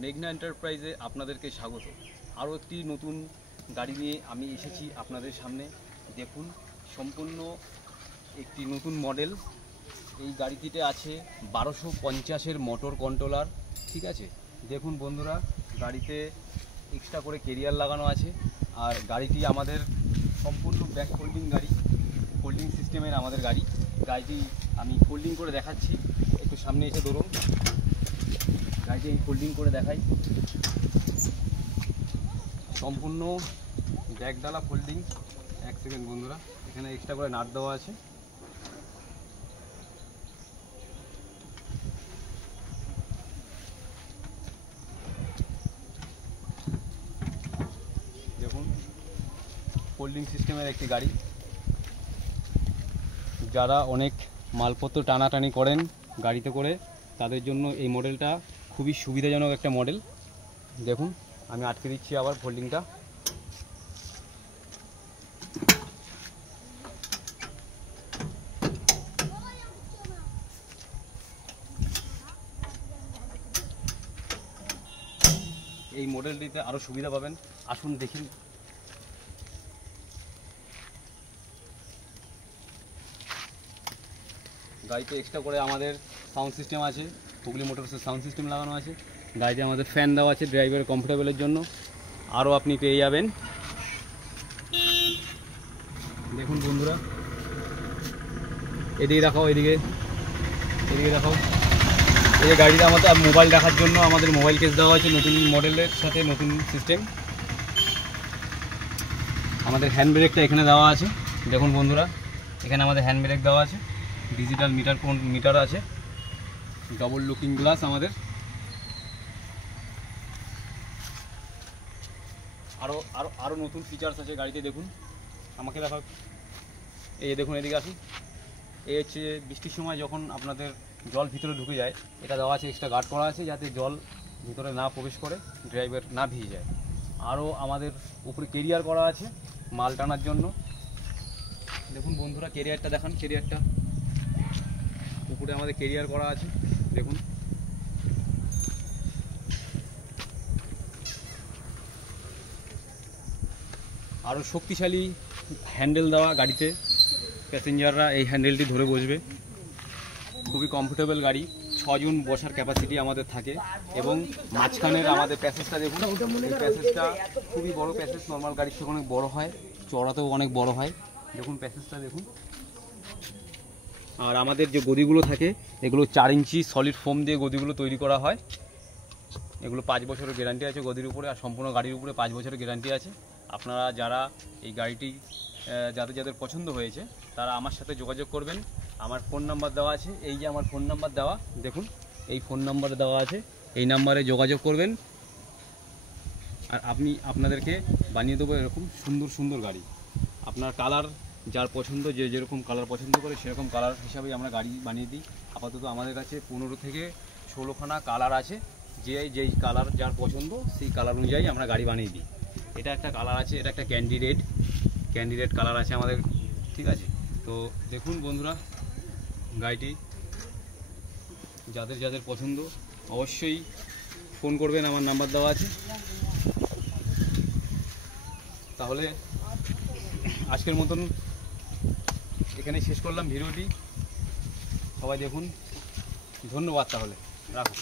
মেঘনা এন্টারপ্রাইজে আপনাদেরকে স্বাগত। আরও একটি নতুন গাড়ি নিয়ে আমি এসেছি আপনাদের সামনে। দেখুন, সম্পূর্ণ একটি নতুন মডেল। এই গাড়িটিতে আছে 1250-এর মোটর কন্ট্রোলার। ঠিক আছে, দেখুন বন্ধুরা, গাড়িতে এক্সট্রা করে কেরিয়ার লাগানো আছে। আর গাড়িটি আমাদের সম্পূর্ণ ব্যাক ফোল্ডিং গাড়ি, ফোল্ডিং সিস্টেমের আমাদের গাড়ি। গাড়িটি আমি ফোল্ডিং করে দেখাচ্ছি, একটু সামনে এসে ধরুন। গাড়িটি আমি ফোল্ডিং করে দেখাই। সম্পূর্ণ ব্যাকডালা ফোল্ডিং। এক সেকেন্ড বন্ধুরা, এখানে এক্সট্রা করে নাট দেওয়া আছে। দেখুন, ফোল্ডিং সিস্টেমের একটি গাড়ি। যারা অনেক মালপত্র টানাটানি করেন গাড়িতে করে, তাদের জন্য এই মডেলটা খুবই সুবিধাজনক একটা মডেল। দেখুন, আমি আটকে দিচ্ছি আবার ফোল্ডিংটা। এই মডেলটিতে আরও সুবিধা পাবেন, আসুন দেখি। গাড়িতে এক্সট্রা করে আমাদের সাউন্ড সিস্টেম আছে, হুগলি মোটরসের সাউন্ড সিস্টেম লাগানো আছে। গাড়িতে আমাদের ফ্যান দেওয়া আছে ড্রাইভারের কমফোর্টেবলের জন্য। আরও আপনি পেয়ে যাবেন। দেখুন বন্ধুরা, এদিকে দেখাও, এদিকে দেখাও। এই যে গাড়িতে আমাদের মোবাইল রাখার জন্য আমাদের মোবাইল কেস দেওয়া আছে, নতুন মডেলের সাথে নতুন সিস্টেম। আমাদের হ্যান্ড ব্রেকটা এখানে দেওয়া আছে। দেখুন বন্ধুরা, এখানে আমাদের হ্যান্ড ব্রেক দেওয়া আছে, ডিজিটাল মিটার আছে, ডবল লুকিং গ্লাস আমাদের। আরও নতুন ফিচার্স আছে গাড়িতে। দেখুন, আমাকে দেখা, এই যে দেখুন, এদিকে আসুন। এই হচ্ছে বৃষ্টির সময় যখন আপনাদের জল ভিতরে ঢুকে যায়, এটা দেওয়া আছে, এক্সট্রা গার্ড করা আছে যাতে জল ভিতরে না প্রবেশ করে, ড্রাইভার না ভিজে যায়। আরও আমাদের উপরে কেরিয়ার করা আছে মাল টানার জন্য। দেখুন বন্ধুরা, কেরিয়ারটা দেখান। কেরিয়ারটা উপরে আমাদের কেরিয়ার করা আছে। দেখুন, আরও শক্তিশালী হ্যান্ডেল দেওয়া গাড়িতে। প্যাসেঞ্জাররা এই হ্যান্ডেলটি ধরে বসবে। খুবই কমফোর্টেবল গাড়ি। 6 জন বসার ক্যাপাসিটি আমাদের থাকে। এবং মাঝখানের আমাদের প্যাসেজটা দেখুন, এই প্যাসেজটা খুবই বড় প্যাসেজ। নর্মাল গাড়ির থেকে অনেক বড় হয়, চড়াতেও অনেক বড় হয়। দেখুন প্যাসেজটা দেখুন। আর আমাদের যে গদিগুলো থাকে, এগুলো 4 ইঞ্চি সলিড ফোম দিয়ে গদিগুলো তৈরি করা হয়। এগুলো 5 বছরের গ্যারান্টি আছে গদির উপরে, আর সম্পূর্ণ গাড়ির উপরে 5 বছরের গ্যারান্টি আছে। আপনারা যারা এই গাড়িটি যাদের পছন্দ হয়েছে, তারা আমার সাথে যোগাযোগ করবেন। আমার ফোন নাম্বার দেওয়া আছে, এই যে আমার ফোন নাম্বার দেওয়া, দেখুন এই ফোন নাম্বারে দেওয়া আছে। এই নাম্বারে যোগাযোগ করবেন, আর আপনাদেরকে বানিয়ে দেবো এরকম সুন্দর সুন্দর গাড়ি। আপনার কালার যার পছন্দ, যে যেরকম কালার পছন্দ করে সেরকম কালার হিসাবেই আমরা গাড়ি বানিয়ে দিই। আপাতত আমাদের কাছে 15 থেকে 16খানা কালার আছে। যেই কালার যার পছন্দ সেই কালার অনুযায়ী আমরা গাড়ি বানিয়ে দিই। এটা একটা কালার আছে, এটা একটা ক্যান্ডি রেড কালার আছে আমাদের। ঠিক আছে, তো দেখুন বন্ধুরা, গাড়িটি যাদের পছন্দ অবশ্যই ফোন করবেন, আমার নাম্বার দেওয়া আছে। তাহলে আজকের মতন এখানেই শেষ করলাম ভিডিওটি। সবাই দেখুন, ধন্যবাদ। তাহলে রাখুন।